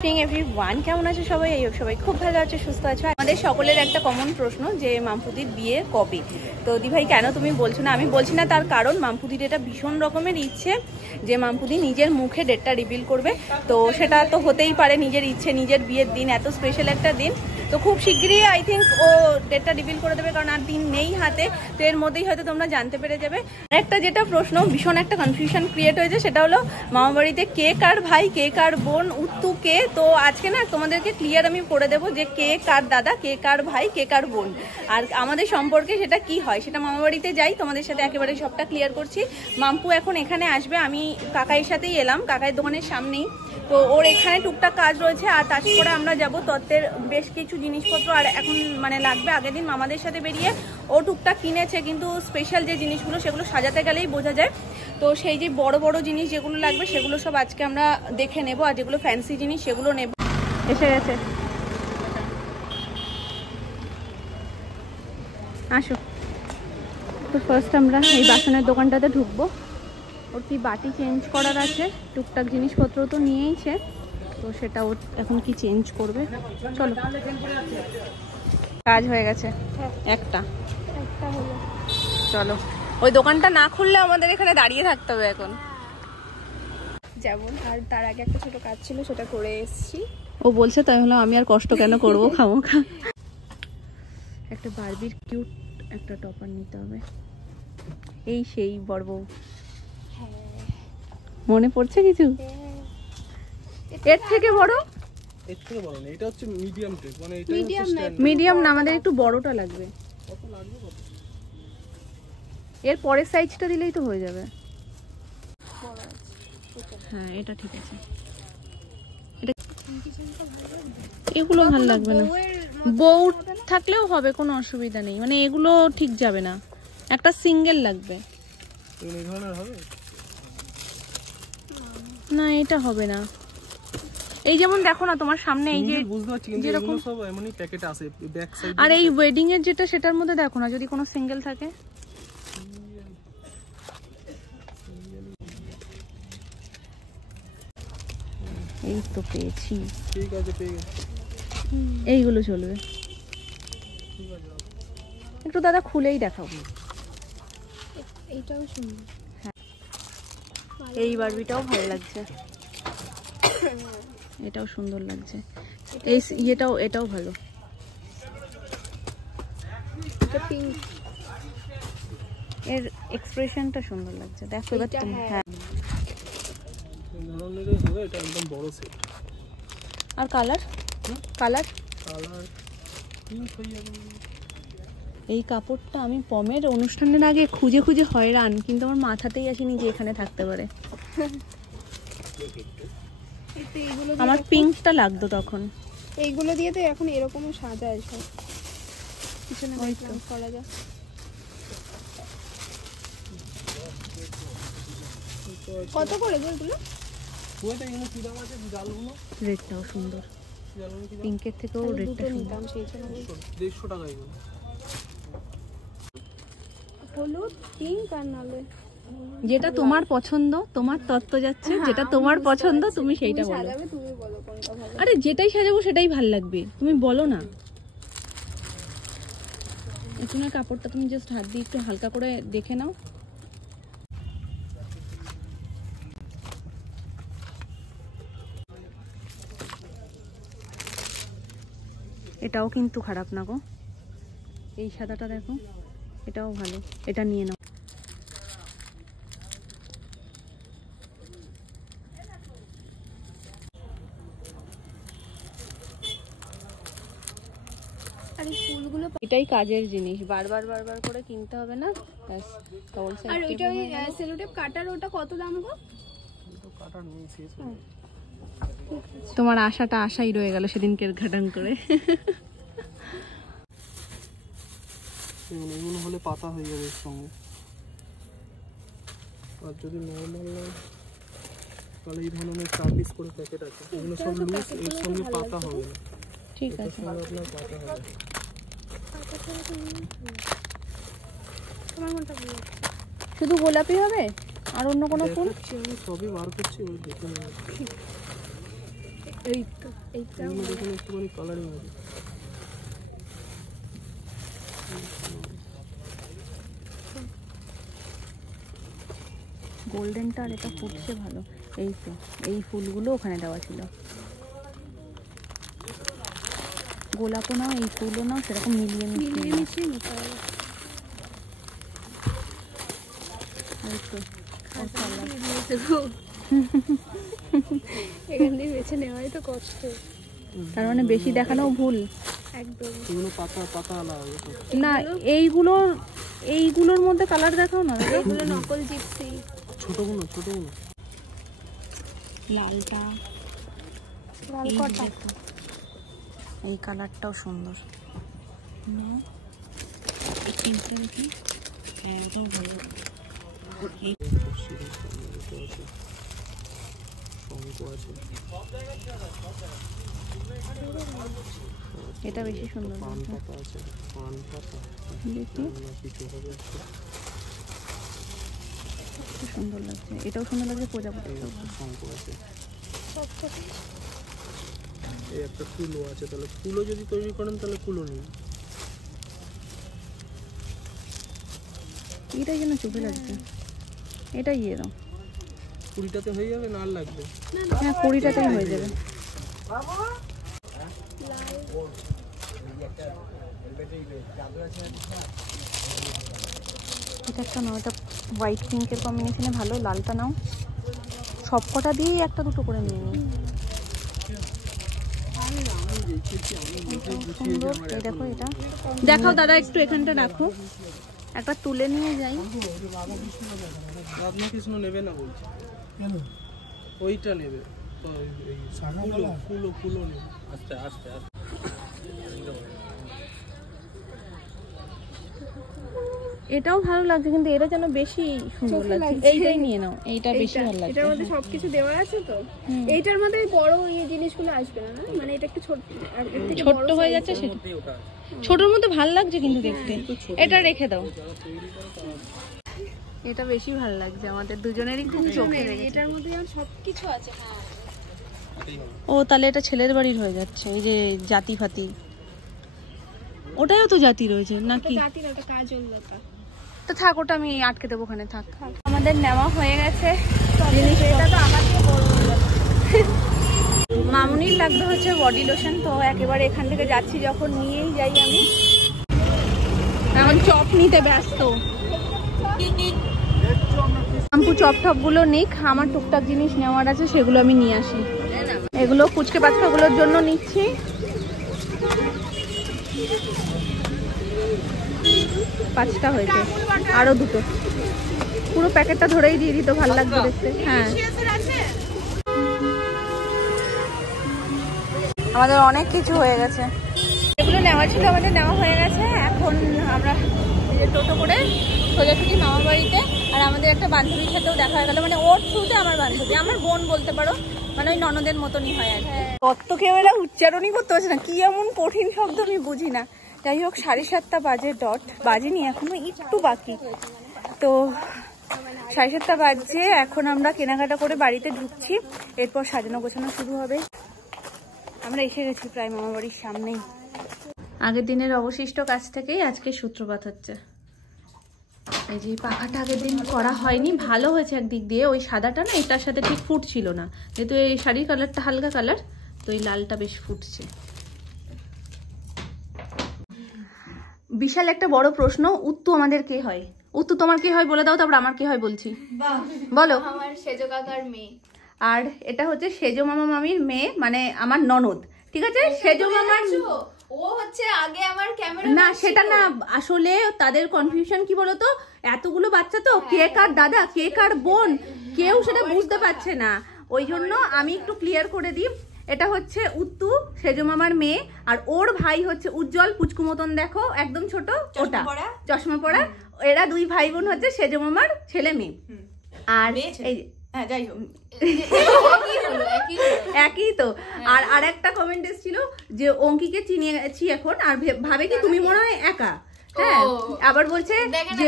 Everyone, কেমন আছে সবাই? সবাই খুব ভালো আছে, সুস্থ আছে। আমাদের সকলের একটা কমন প্রশ্ন যে মামপুদির বিয়ে কবে। তো দিভাই কেন তুমি বলছো না? আমি বলছি না, তার কারণ মামপুদির এটা ভীষণ রকমের ইচ্ছে যে মামপুদি নিজের মুখে ডেটটা রিভিল করবে। তো সেটা তো হতেই পারে, নিজের ইচ্ছে, নিজের বিয়ের দিন, এত স্পেশাল একটা দিন। তো খুব শীঘ্রই আই থিঙ্ক ও ডেটটা রিভিল করে দেবে, কারণ আর দিন নেই হাতে। তো এর মধ্যেই হয়তো তোমরা জানতে পেরে যাবে। একটা যেটা প্রশ্ন, ভীষণ একটা কনফিউশন ক্রিয়েট হয়েছে, সেটা হলো মামাবাড়িতে কে কার ভাই, কে কার বোন, উত্তু কে। তো আজকে না তোমাদেরকে ক্লিয়ার আমি করে দেবো যে কে কার দাদা, কে কার ভাই, কে কার বোন, আর আমাদের সম্পর্কে সেটা কি হয়। সেটা মামাবাড়িতে যাই তোমাদের সাথে একেবারে সবটা ক্লিয়ার করছি। মাম্পু এখন এখানে আসবে, আমি কাকাইয়ের সাথেই এলাম, কাকাইয়ের দোকানের সামনেই। তো ওর এখানে টুকটাক কাজ রয়েছে, আর তারপরে আমরা যাব তত্ত্বের বেশ কিছু জিনিসপত্র আর এখন মানে লাগবে। আগের দিন মামাদের সাথে বেরিয়ে ও টুকটাক কিনেছে, কিন্তু স্পেশাল যে জিনিসগুলো সেগুলো সাজাতে গেলেই বোঝা যায়। তো সেই যে বড় বড় জিনিস যেগুলো লাগবে সেগুলো সব আজকে আমরা দেখে নেব, আর যেগুলো ফ্যান্সি জিনিস সেগুলো নেব। এসে গেছে, আসো। তো ফার্স্ট আমরা এই বাসনের দোকানটাতে ঢুকবো। ওর কি বাটি চেঞ্জ করার আছে, টুকটাক জিনিসপত্র তো নিয়েইছে, তো সেটা ওর এখন কি চেঞ্জ করবে। চলো, কাজ হয়ে গেছে একটা হলো। চলো, ওই দোকানটা না খুললে আমাদের এখানে দাঁড়িয়ে থাকতে হবে এখন যেমন। আর তার আগে একটা ছোট কাজ ছিল, সেটা করে এসেছি। ও বলছে, তাই হলো আমি আর কষ্ট কেন করবো খামোখা। একটা বারবির কিউট একটা টপার নিতে হবে। এই সেই বড় বউ, মনে পড়ছে কিছু? এর থেকে বড়, এর থেকে বড় না, এটা হচ্ছে মিডিয়াম টাইপ, মানে এটা মিডিয়াম না, আমাদের একটু বড়টা লাগবে। কত লাগবে কত? এর পরের সাইজটা দিলেই তো হয়ে যাবে। হ্যাঁ, এটা ঠিক আছে। এগুলো ভালো লাগবে না, বউ থাকলেও হবে, কোনো অসুবিধা নেই। মানে এগুলো ঠিক যাবে না, একটা সিঙ্গেল লাগবে। এই ধরনের হবে না, এটা হবে না। এই যেমন দেখো না তোমার সামনে, এই যে বুঝতে পারছি, কিন্তু এগুলো সব এমনই প্যাকেট আছে ব্যাক সাইড। আর এই ওয়েডিং এর যেটা, সেটার মধ্যে দেখো না যদি কোনো সিঙ্গেল থাকে। এই তো পেয়েছি, ঠিক আছে, পেয়ে গেছি। এইগুলো চলবে। একটু দাদা খুলেই দেখাও। এইটাও সুন্দর। এই বারবিটাও ভালো লাগছে, এটাও সুন্দর লাগছে। এই ইয়েটাও, এটাও ভালো। এর এক্সপ্রেশনটা সুন্দর লাগছে, দেখো এবার তুমি। হ্যাঁ, ধরনেরই হবে, এটা একদম বড় সেট। আর কালার, কালার পিঙ্ক হয়ে যাবে। এই কাপড়টা আমি পমের অনুষ্ঠানের আগে খুঁজে খুঁজে হয়রান, কিন্তু আমার মাথাতেই আসেনি যে এখানে থাকতে পারে। আমার পিঙ্কটা লাগতো তখন। এইগুলো দিয়ে তো এখন এরকমও সাজায় সব পিছনে করা যায়। কত করে গো এগুলো? ওইটা এগুলো কি দাম আছে? জালগুলো রেডটাও সুন্দর, পিঙ্কের থেকেও রেডটা সুন্দর। 150 টাকা এগুলো। হলুদ, পিঙ্ক আর নালে যেটা তোমার পছন্দ, তোমার তত্ত্ব যাচ্ছে, যেটা তোমার পছন্দ তুমি সেইটা বলো। সাজাবে, তুমি বলো কোনটা ভালো। আরে যেটাই সাজাবো সেটাই ভাল লাগবে, তুমি বলো না। এখানে কাপড়টা তুমি জাস্ট হাত দিয়ে একটু হালকা করে দেখে নাও। এটাও কিন্তু খারাপ না গো, এই সাদাটা দেখো, এটাও ভালো, এটা নিয়ে নাও। আর এই ফুলগুলো, এটাই কাজের জিনিস, বারবার বারবার করে কিনতে হবে না। আর ওইটা ওই সেলোটেপ কাটার, ওটা কত দাম গো? কাটার নেই, শেষ। তোমার আশাটা আশাই রয়ে গেল সেদিনকের ঘাটাং করে। এগুলো হলে পাতা হয়ে যাবে এর সঙ্গে। আর যদি নর্মাল হয় তাহলে এই ধরনের 4 পিস করে প্যাকেট আছে, এগুলো সব লুজ, এর সঙ্গে পাতা হবে না। ঠিক আছে, আপনার পাতা হবে। তোমার কোনটা ভালো? শুধু গোলাপি হবে আর অন্য কোনো ফুল? আমি সবই বার করছি, ওই দেখে নেব। এই তো এইটা এগুলো দেখুন একটুখানি কালারিং আছে। গোল্ডেনটা আর এটা ফুটছে ভালো। এই তো এই ফুলগুলো ওখানে দেওয়া ছিল, গোলাপও নাও এই ফুলও নাও, সেরকম মিলিয়ে মিলিয়ে মিশিয়ে নিতে হবে। এই তো এখান দিয়ে বেছে নেওয়াই তো কষ্ট। তার মানে বেশি দেখানো ভুল। একদম এগুলো পাতা পাতা আলাদা। না এইগুলোর মধ্যে কালার দেখাও না, এগুলো নকল জিপসি। ছোটগুলো লালটা, লাল কটা এই কালারটাও সুন্দর। এই পিঙ্কটা দেখি, একদম ভালো। এটা বেশি সুন্দর পান পাতা আছে, পান পাতা দেখি, কিছু হবে। সুন্দর লাগছে, এটাও সুন্দর লাগছে। প্রজাপতি শঙ্খ আছে, এই একটা কুলো আছে। তাহলে কুলো যদি তৈরি করেন তাহলে কুলো নিন। এটাই যেন চোখে লাগছে, এটা ইয়ে দাও। 20টাতে হয়ে যাবে না আর লাগবে? হ্যাঁ 20টাতেই হয়ে যাবে। এটা একটা নাও, এটা হোয়াইট পিঙ্কের কম্বিনেশনে ভালো। লালটা নাও, সব কটা দিয়েই একটা দুটো করে নিয়ে নিই। সুন্দর। এই দেখো, এটা দেখাও দাদা, একটু এখানটা রাখো, একটা তুলে নিয়ে যাই। রাধাকৃষ্ণ নেবে না বলছে, ওইটা নেবে। কুলো নেবে। আস্তে আস্তে আস্তে। এটাও ভালো লাগছে, কিন্তু এটা যেন বেশি সুন্দর লাগছে। এইটাই নিয়ে নাও, এইটা বেশি ভালো লাগছে। এটার মধ্যে সবকিছু দেওয়া আছে তো, এইটার মধ্যে বড় এই জিনিসগুলো আসবে না, মানে এটা একটু ছোট হয়ে যাচ্ছে সেটা। ছোটর মধ্যে ভালো লাগছে কিন্তু দেখতে। এটা রেখে দাও, এটা বেশি ভালো লাগছে আমাদের দুজনেরই খুব চোখে লেগেছে। এটার মধ্যে যেন সবকিছু আছে। হ্যাঁ ও তাহলে এটা ছেলের বাড়ির হয়ে যাচ্ছে। এই যে জাতি ফাতি, ওটাও তো জাতি রয়েছে নাকি? জাতির ওটা কাজল লতা। তো থাক, ওটা আমি আটকে দেবো ওখানে। থাক, আমাদের নেওয়া হয়ে গেছে জিনিস। এটা তো আমার দিয়ে বড় হয়ে যাবে। মামুনির লাগবে হচ্ছে বডি লোশন, তো একেবারে এখান থেকে যাচ্ছি যখন নিয়েই যাই আমি। এখন চপ নিতে ব্যস্ত। শ্যাম্পু চপ টপ গুলো নিক, আমার টুকটাক জিনিস নেওয়ার আছে, সেগুলো আমি নিয়ে আসি। এগুলো ফুচকে বাচ্চাগুলোর জন্য নিচ্ছি। 5টা হয়েছে, আরো 2টো। পুরো প্যাকেটটা ধরেই দিয়ে দিত, ভালো লাগবে দেখতে। হ্যাঁ আমাদের অনেক কিছু হয়ে গেছে, এগুলো নেওয়া ছিল আমাদের নেওয়া হয়ে গেছে। এখন আমরা টোটো করে সোজাসুজি মামা বাড়িতে। আর আমাদের একটা বান্ধবীর সাথেও দেখা হয়ে গেল, মানে ওর থ্রুতে আমার বান্ধবী, আমার বোন বলতে পারো, মানে ওই ননদের মতনই হয় আর কি। কত ক্যামেরা উচ্চারণই করতে পারছে না, কি এমন কঠিন শব্দ আমি বুঝি না। যাই হোক, 7:30 বাজে ডট, বাজেনি এখনো, একটু বাকি। তো 7:30 বাজছে, এখন আমরা কেনাকাটা করে বাড়িতে ঢুকছি, এরপর সাজানো গোছানো শুরু হবে। আমরা এসে গেছি প্রায় মামা বাড়ির সামনেই। আগের দিনের অবশিষ্ট কাজ থেকেই আজকে সূত্রপাত হচ্ছে। এই যে পাখাটা আগের দিন করা হয়নি, ভালো হয়েছে একদিক দিয়ে। ওই সাদাটা না এটার সাথে ঠিক ফুটছিল না, যেহেতু এই শাড়ির কালারটা হালকা কালার, তো এই লালটা বেশ ফুটছে। বিশাল একটা বড় প্রশ্ন, উত্তু আমাদের কে হয়? উত্তু তোমার কে হয় বলে দাও, তারপর আমার কে হয় বলছি। বলো। আমার সেজো কাকার মেয়ে। আর এটা হচ্ছে সেজো মামা মামির মেয়ে, মানে আমার ননদ। ঠিক আছে, সেজো মামার ও হচ্ছে আগে আমার ক্যামেরা না, সেটা না, আসলে তাদের কনফিউশন কি বলতো, এতগুলো বাচ্চা তো, কে কার দাদা কে কার বোন কেউ সেটা বুঝতে পারছে না। ওই জন্য আমি একটু ক্লিয়ার করে দিই, এটা হচ্ছে উত্তু, সেজো মামার মেয়ে, আর ওর ভাই হচ্ছে উজ্জ্বল, পুচকু মতন দেখো, একদম ছোট, ওটা চশমা পরা। এরা দুই ভাই বোন হচ্ছে সেজো মামার ছেলে মেয়ে। আর এই যাই হোক একই তো। আর আরেকটা কমেন্ট এসেছিল যে অঙ্কিকে চিনিয়েছি এখন, আর ভাবে কি তুমি মনে হয় একা। হ্যাঁ, আবার বলছে যে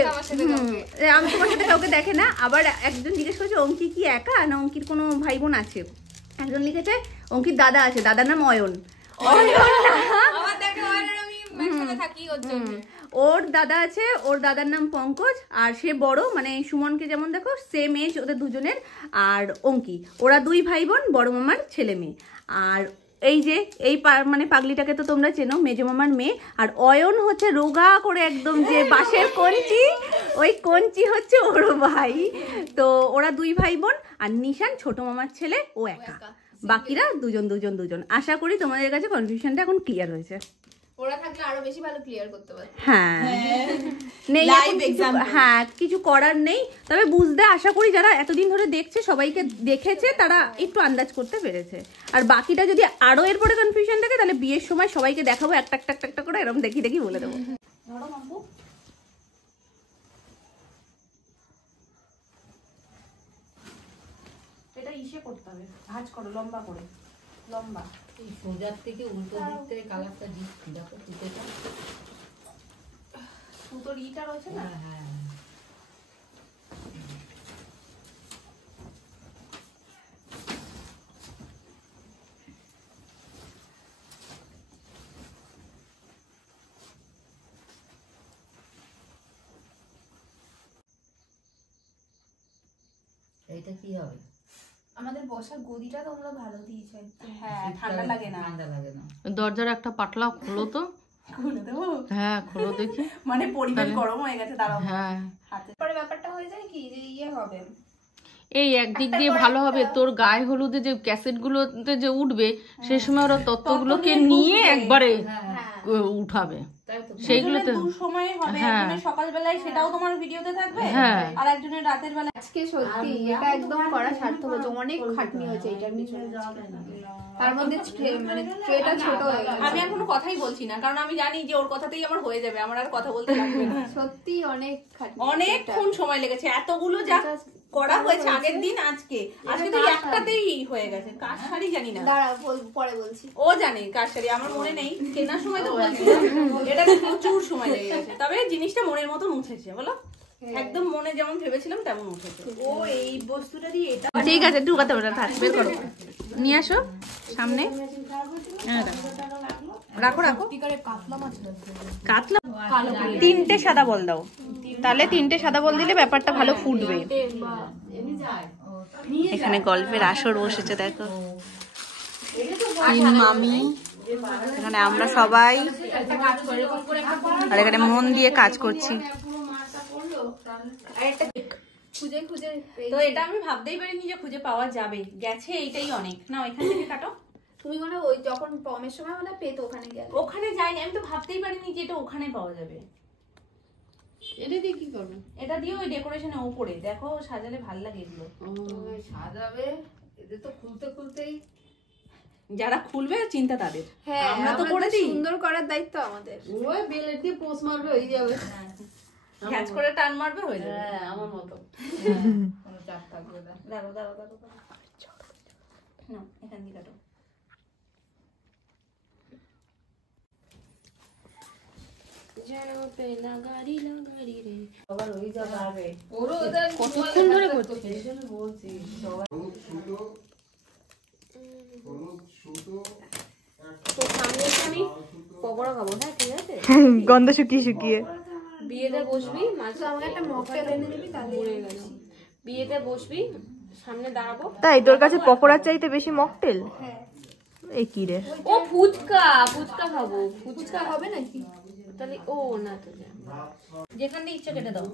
আমি তোমার সাথে কাউকে দেখে না। আবার একজন জিজ্ঞেস করছে অঙ্কি কি একা না অঙ্কির কোনো ভাই বোন আছে। একজন লিখেছে অঙ্কির দাদা আছে, দাদার নাম অয়ন। ওর দাদা আছে, ওর দাদার নাম পঙ্কজ, আর সে বড়, মানে সুমনকে যেমন দেখো সেম এজ ওদের দুজনের। আর অঙ্কি, ওরা 2 ভাই বোন, বড় মামার ছেলে মেয়ে। আর এই যে এই মানে পাগলিটাকে তো তোমরা চেনো, মেজো মামার মেয়ে। আর অয়ন হচ্ছে রোগা করে একদম যে বাঁশের কঞ্চি, ওই কঞ্চি হচ্ছে ওর ভাই। তো ওরা 2 ভাই বোন, আর নিশান ছোট মামার ছেলে, ও একা। বাকিরা দুজন। আশা করি তোমাদের কাছে কনফিউশনটা এখন ক্লিয়ার হয়েছে। ওরা থাকলে আরো বেশি ভালো ক্লিয়ার করতে পারবে। হ্যাঁ, নেই হ্যাঁ, কিছু করার নেই। তবে বুঝতে আশা করি যারা এতদিন ধরে দেখছে, সবাইকে দেখেছে, তারা একটু আন্দাজ করতে পেরেছে। আর বাকিটা যদি আরো এরপরে কনফিউশন থাকে, তাহলে বিয়ের সময় সবাইকে দেখাবো একটা করে, এরকম দেখি বলে দেবো। এটা ইসে করতে হবে, ভাঁজ করো লম্বা করে, লম্বা। এই সোজার থেকে উল্টো দিক থেকে কালারটা দিচ্ছি, দেখো সুতোটা, সুতোর ইটা রয়েছে না। হ্যাঁ এইটা কি হবে? আমাদের বসার গদিটা তোমরা ভালো দিয়েছো। হ্যাঁ, ঠান্ডা লাগে না। দরজার একটা পাটলা খোলো তো। খুলে দেবো? হ্যাঁ খোলো দেখি। মানে পরিবেশ গরম হয়ে গেছে, দাঁড়াও। হ্যাঁ, হাতে পরে ব্যাপারটা হয়ে যায় কি যে ইয়ে হবে, এই একদিক দিয়ে ভালো হবে, তোর গায়ে হলুদে যে ক্যাসেট গুলোতে যে উঠবে, সেই সময় ওরা তত্ত্বগুলোকে নিয়ে একবারে উঠাবে, সেইগুলোতে সময় হবে। একজনের সকালবেলায় সেটাও তোমার ভিডিওতে থাকবে, আর একজনের রাতের বেলা। আজকে সত্যি এটা একদম করা সার্থক হয়েছে, অনেক খাটনি হয়েছে এটার পিছনে। তার মধ্যে মানে ট্রেটা ছোট হয়ে গেছে। আমি এখনো কথাই বলছি না, কারণ আমি জানি যে ওর কথাতেই আমার হয়ে যাবে, আমার আর কথা বলতে লাগবে না। সত্যি অনেক খাটনি, অনেকক্ষণ সময় লেগেছে। এতগুলো যা করা হয়েছে আগের দিন, আজকে তো একটাতেই হয়ে গেছে। কার শাড়ি জানি না, দাঁড়া পরে বলছি। ও জানে কার শাড়ি, আমার মনে নেই। কেনার সময় তো বলছি, এটা প্রচুর সময় লেগে গেছে। তবে জিনিসটা মনের মতন উঠেছে, বলো একদম মনে যেমন ভেবেছিলাম তেমন উঠেছে। ও এই বস্তুটা দিয়ে এটা ঠিক আছে, ঢুকাতে পারে, থাক, বের করো, নিয়ে আসো সামনে। রাখো কাতলা 3টে সাদা বল দাও, তাহলে 3টে সাদা বল দিলে ব্যাপারটা ভালো ফুটবে। এখানে গল্পের আসর বসেছে, দেখো মামি, এখানে আমরা সবাই, আর এখানে মন দিয়ে কাজ করছি। তো এটা আমি ভাবতেই পারিনি যে খুঁজে পাওয়া যাবে, গেছে এইটাই অনেক। না এখান থেকে কাটো। তুমি মানে ওই যখন পমের সময় মানে পেতো ওখানে গেলে? ওখানে যাইনি, আমি তো ভাবতেই পারিনি যে এটা ওখানে পাওয়া যাবে। এটা দিয়ে কি করবে? এটা দিয়ে ওই ডেকোরেশনে উপরে দেখো সাজালে ভালো লাগে এগুলো। সাজাবে, এদের তো খুলতেই যারা খুলবে চিন্তা তাদের। হ্যাঁ, আমরা তো করে দিই, সুন্দর করার দায়িত্ব আমাদের। ওই বেলেট দিয়ে পোষ মারবে, হয়ে যাবে, ঘ্যাচ করে টান মারবে, হয়ে যাবে। হ্যাঁ আমার মতো, কোনো চাপ থাকবে না। দাঁড়াও না, এখান দিয়ে কাটো। কতক্ষণ ধরে করছে বলছি পকোড়া খাবো। হ্যাঁ ঠিক আছে, গন্ধ শুকিয়ে বিয়েতে বসবি, মাঝে আমাকে একটা মকটেল এনে দিবি, তাহলে হয়ে গেল। বিয়েতে বসবি, সামনে দাঁড়াবো। তাই তোর কাছে পকোড়ার চাইতে বেশি মকটেল? এই কি রে, ও ফুচকা খাবো। ফুচকা হবে নাকি? তাহলে ও না, তো যেখান দিয়ে ইচ্ছা কেটে দাও।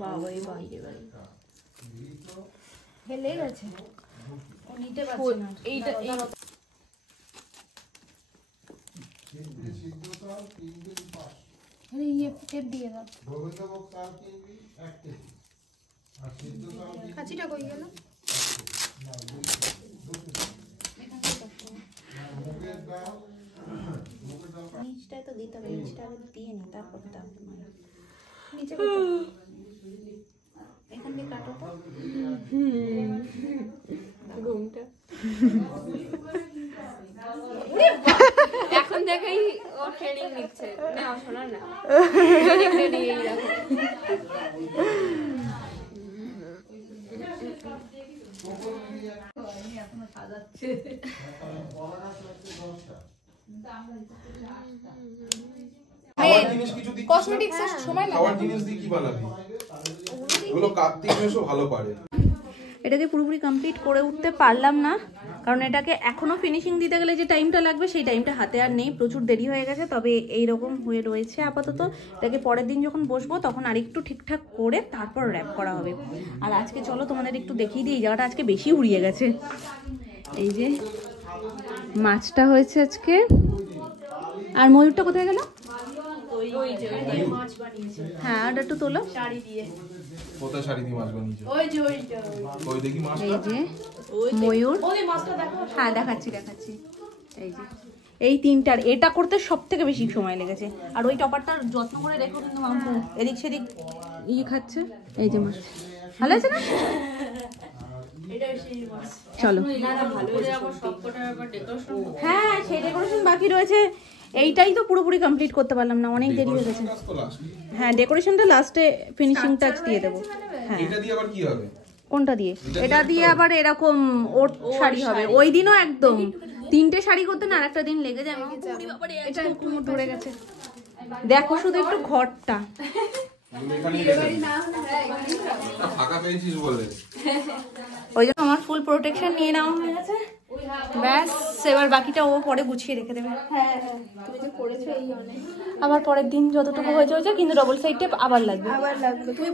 বাবা এই বাইরে হেলে গেছে, ও নিতে পারছে না। এইটা ইয়ে টেপ দিয়ে দাও। কাঁচিটা কই গেল? নিচটায় তো দিতে হবে, নিচটা আগে দিয়ে নি, তারপর দাও। নিচে এখান দিয়ে কাটো তো। ঘুমটা এখন দেখেই ও ট্রেনিং নিচ্ছে। না শোনা না, ট্রেনিং এই দেখো। কসমেটিক্স সময় লাগে। এটাকে পুরোপুরি কমপ্লিট করে উঠতে পারলাম না, কারণ এটাকে এখনো ফিনিশিং দিতে গেলে যে টাইমটা লাগবে সেই টাইমটা হাতে আর নেই, প্রচুর দেরি হয়ে গেছে। তবে এইরকম হয়ে রয়েছে আপাতত। এটাকে পরের দিন যখন বসবো তখন আরেকটু ঠিকঠাক করে তারপর র্যাপ করা হবে। আর আজকে চলো তোমাদের একটু দেখিয়ে দিই, এই জায়গাটা আজকে বেশি উড়িয়ে গেছে। এই যে মাছটা হয়েছে আজকে। আর ময়ূরটা কোথায় গেল? হ্যাঁ, ওটা একটু তোলো। শাড়ি দিয়ে কোথায় শাড়ি দিয়ে মাছ বানিয়েছো? ওই দেখি মাছটা। এই যে ময়ূর। হ্যাঁ দেখাচ্ছি। এই যে এই তিনটার এটা করতে সব থেকে বেশি সময় লেগেছে। আর ওই টপারটার যত্ন করে রেখো কিন্তু মাম্পু এদিক সেদিক খাচ্ছে। এই যে মাছ ভালো আছে না? চলো। হ্যাঁ, সেই ডেকোরেশন বাকি রয়েছে। এইটাই তো পুরোপুরি কমপ্লিট করতে পারলাম না, অনেক দেরি হয়ে গেছে। হ্যাঁ, ডেকোরেশনটা লাস্টে ফিনিশিং টাচ দিয়ে দেবো। হ্যাঁ, এটা দিয়ে আবার কি হবে? কোনটা দিয়ে? এটা দিয়ে আবার এরকম ওর শাড়ি হবে। ওই দিনও একদম 3টে শাড়ি করতে না আরেকটা দিন লেগে যায়। এটা একটু ধরে গেছে, দেখো শুধু একটু ঘরটা। ফাঁকা পেয়েছিস বলে ওই জন্য আমার ফুল প্রোটেকশন নিয়ে নেওয়া হয়ে গেছে। ব্যাস, এবার বাকিটা ও পরে গুছিয়ে রেখে দেবে। আবার পরের দিন যতটুকু হয়েছে হয়েছে, কিন্তু ডবল সাইড টেপ আবার লাগবে।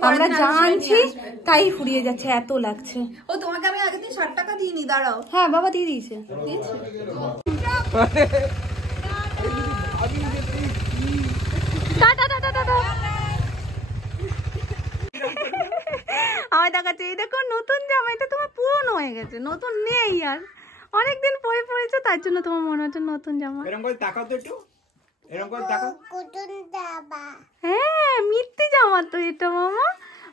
আমরা জানছি তাই ফুরিয়ে যাচ্ছে, এত লাগছে। ও তোমাকে আমি আগের দিন 60 টাকা দিইনি, দাঁড়াও। হ্যাঁ বাবা দিয়ে দিয়েছে। আমার দেখাচ্ছে, এই দেখো নতুন জামা, এটা তোমার পুরনো হয়ে গেছে, নতুন নেই আর। অনেকদিন পরে পরেছে, তার জন্য তোমার মনে হচ্ছে নতুন জামা। এরকম করে তাকাও তো একটু, এরকম করে তাকাও। হ্যাঁ, মিথ্যে জামা তো এটা মামা।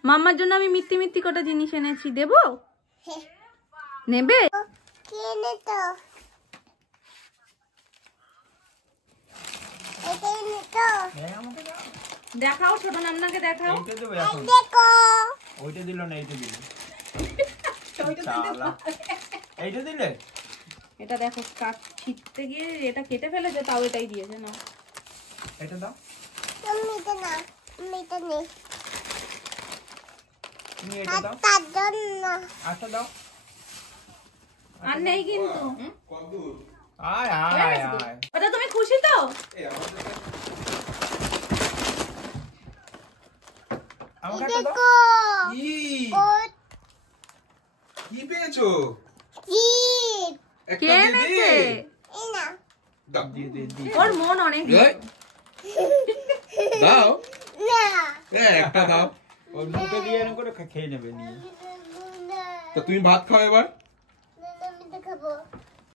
মামার জন্য আমি মিথ্যে কটা জিনিস এনেছি, দেবো? নেবে? দেখাও, ছোট নামনাকে দেখাও। ওইটা দিল না, এইটা দিল। এইটা দিলে? এটা দেখো, কাট ছিটতে গিয়ে এটা কেটে ফেলেছে, তাও এটাই দিয়েছে না। এটা দাও। তুমি এটা দাও। আচ্ছা দাও। আর নেই কিন্তু। আয় আয় আয় আয়। ওটা তুমি খুশি তো? আমাকে দাও। কি পেয়েছো? কে এনেছে? ওর মন অনেক। দাও একটা দাও। ওর মুখে দিয়ে এরকম করে খেয়ে নেবে নিয়ে। তা তুমি ভাত খাও এবার।